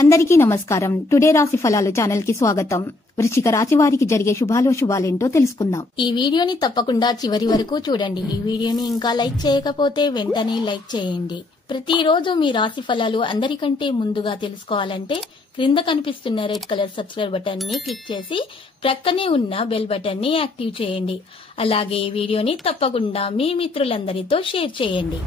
అందరికీ నమస్కారం. టుడే రాశి ఫలాలు ఛానల్ కి స్వాగతం. వృశ్చిక రాశి వారికి జరిగే శుభాలేంటో తెలుసుకుందాం. ఈ వీడియోని తప్పకుండా చివరి వరకు చూడండి. ఈ వీడియోని ఇంకా లైక్ చేయకపోతే వెంటనే లైక్ చేయండి. ప్రతిరోజు మీ రాశి ఫలాలు అందరికంటే ముందుగా తెలుసుకోవాలంటే క్రింద కనిపిస్తున్న రెడ్ కలర్ సబ్స్క్రైబ్ బటన్ ని క్లిక్ చేసి ప్రక్కనే ఉన్న బెల్ బటన్ ని యాక్టివ్ చేయండి. అలాగే ఈ వీడియోని తప్పకుండా మీ మిత్రులందరితో షేర్ చేయండి.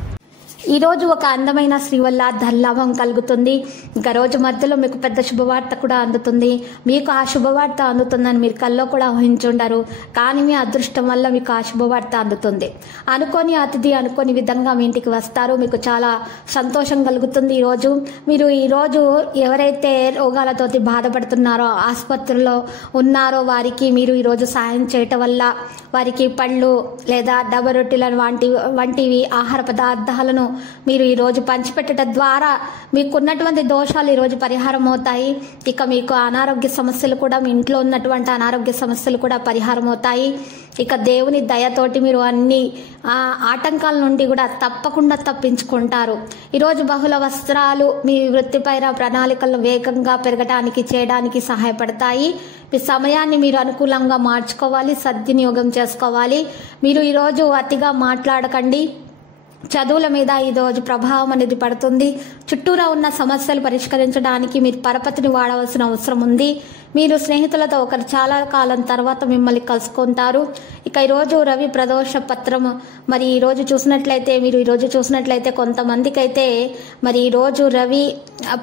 ఈ రోజు ఒక అందమైన స్త్రీ వల్ల ధనలాభం కలుగుతుంది. ఇంకా రోజు మధ్యలో మీకు పెద్ద శుభవార్త కూడా అందుతుంది. మీకు ఆ శుభవార్త అందుతుందని మీరు కల్లో కూడా ఊహించుండరు. కానీ మీ అదృష్టం వల్ల మీకు ఆ శుభవార్త అందుతుంది. అనుకోని అతిథి అనుకోని విధంగా మీ ఇంటికి వస్తారు. మీకు చాలా సంతోషం కలుగుతుంది. మీరు ఈరోజు ఎవరైతే రోగాలతో బాధపడుతున్నారో, ఆసుపత్రిలో ఉన్నారో వారికి మీరు ఈరోజు సాయం చేయటం వల్ల వారికి పళ్ళు లేదా డబ్బ రొట్టెలను వంటివి ఆహార పదార్థాలను మీరు ఈరోజు పంచిపెట్టడం ద్వారా మీకున్నటువంటి దోషాలు ఈరోజు పరిహారం అవుతాయి. ఇక మీకు అనారోగ్య సమస్యలు కూడా, మీ ఇంట్లో ఉన్నటువంటి అనారోగ్య సమస్యలు కూడా పరిహారం అవుతాయి. ఇక దేవుని దయతోటి మీరు అన్ని ఆటంకాల నుండి కూడా తప్పకుండా తప్పించుకుంటారు. ఈరోజు బహుళ వస్త్రాలు మీ వృత్తిపైన ప్రణాళికలను వేగంగా పెరగడానికి చేయడానికి సహాయపడతాయి. మీ సమయాన్ని మీరు అనుకూలంగా మార్చుకోవాలి, సద్వినియోగం చేసుకోవాలి. మీరు ఈరోజు అతిగా మాట్లాడకండి. చదువుల మీద ఈరోజు ప్రభావం అనేది పడుతుంది. చుట్టూరా ఉన్న సమస్యలు పరిష్కరించడానికి మీరు పరపతిని వాడవలసిన అవసరం ఉంది. మీరు స్నేహితులతో ఒకరు చాలా కాలం తర్వాత మిమ్మల్ని కలుసుకుంటారు. ఇక ఈరోజు రవి ప్రదోష పత్రం మరి ఈరోజు చూసినట్లయితే కొంతమందికి అయితే మరి ఈరోజు రవి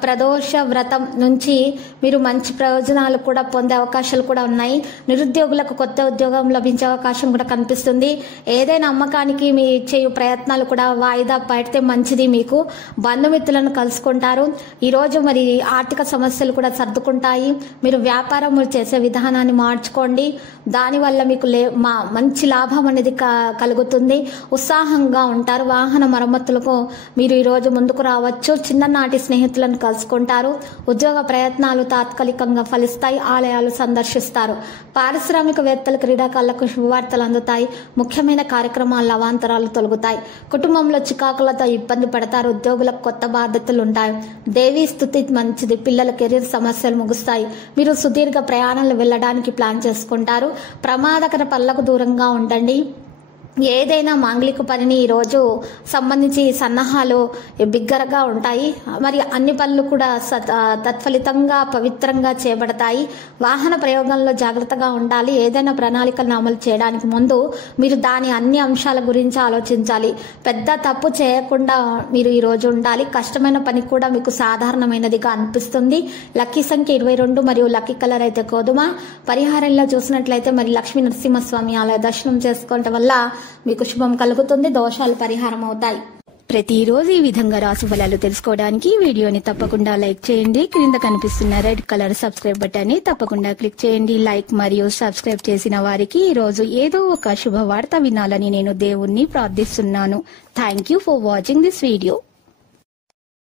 ప్రదోష వ్రతం నుంచి మీరు మంచి ప్రయోజనాలు కూడా పొందే అవకాశాలు కూడా ఉన్నాయి. నిరుద్యోగులకు కొత్త ఉద్యోగం లభించే అవకాశం కూడా కనిపిస్తుంది. ఏదైనా అమ్మకానికి మీ చేయు ప్రయత్నాలు కూడా వాయిదా పడితే మంచిది. మీకు బంధుమిత్రులను కలుసుకుంటారు. ఈరోజు మరి ఆర్థిక సమస్యలు కూడా సర్దుకుంటాయి. మీరు వ్యాపారం చేసే విధానాన్ని మార్చుకోండి. దానివల్ల మీకు మంచి లాభం అనేది కలుగుతుంది. ఉత్సాహంగా ఉంటారు. వాహన మరమ్మతులకు మీరు ఈరోజు ముందుకు రావచ్చు. చిన్ననాటి స్నేహితులను కలుసుకుంటారు. ఉద్యోగ ప్రయత్నాలు తాత్కాలికంగా ఫలిస్తాయి. ఆలయాలు సందర్శిస్తారు. పారిశ్రామికవేత్తలు, క్రీడాకారులకు శుభవార్తలు అందుతాయి. ముఖ్యమైన కార్యక్రమాల అవాంతరాలు తొలగుతాయి. కుటుంబంలో చికాకులతో ఇబ్బంది పడతారు. ఉద్యోగులకు కొత్త బాధ్యతలు ఉంటాయి. దేవీ స్థుతి మంచిది. పిల్లల కెరీర్ సమస్యలు ముగుస్తాయి. మీరు సుదీర్ఘ ప్రయాణాలు వెళ్ళడానికి ప్లాన్ చేసుకుంటారు. ప్రమాదకర పనులకు దూరంగా ఉండండి. ఏదైనా మాంగళిక పనిని ఈరోజు సంబంధించి సన్నాహాలు బిగ్గరగా ఉంటాయి. మరి అన్ని పనులు కూడా తత్ఫలితంగా పవిత్రంగా చేయబడతాయి. వాహన ప్రయోగంలో జాగ్రత్తగా ఉండాలి. ఏదైనా ప్రణాళికలను అమలు చేయడానికి ముందు మీరు దాని అన్ని అంశాల గురించి ఆలోచించాలి. పెద్ద తప్పు చేయకుండా మీరు ఈరోజు ఉండాలి. కష్టమైన పని కూడా మీకు సాధారణమైనదిగా అనిపిస్తుంది. లక్కీ సంఖ్య 22 మరియు లక్కీ కలర్ అయితే గోధుమ. పరిహారంలో చూసినట్లయితే మరి లక్ష్మీ నరసింహస్వామి ఆలయ దర్శనం చేసుకోవటం వల్ల మీకు శుభం కలుగుతుంది. దోషాలు పరిహారం అవుతాయి. ప్రతిరోజు ఈ విధంగా రాశి ఫలాలు తెలుసుకోవడానికి వీడియోని తప్పకుండా లైక్ చేయండి. క్రింద కనిపిస్తున్న రెడ్ కలర్ సబ్స్క్రైబ్ బటన్ ని తప్పకుండా క్లిక్ చేయండి. లైక్ మరియు సబ్స్క్రైబ్ చేసిన వారికి ఈ రోజు ఏదో ఒక శుభవార్త వినాలని నేను దేవుణ్ణి ప్రార్థిస్తున్నాను. Thank you for watching this video.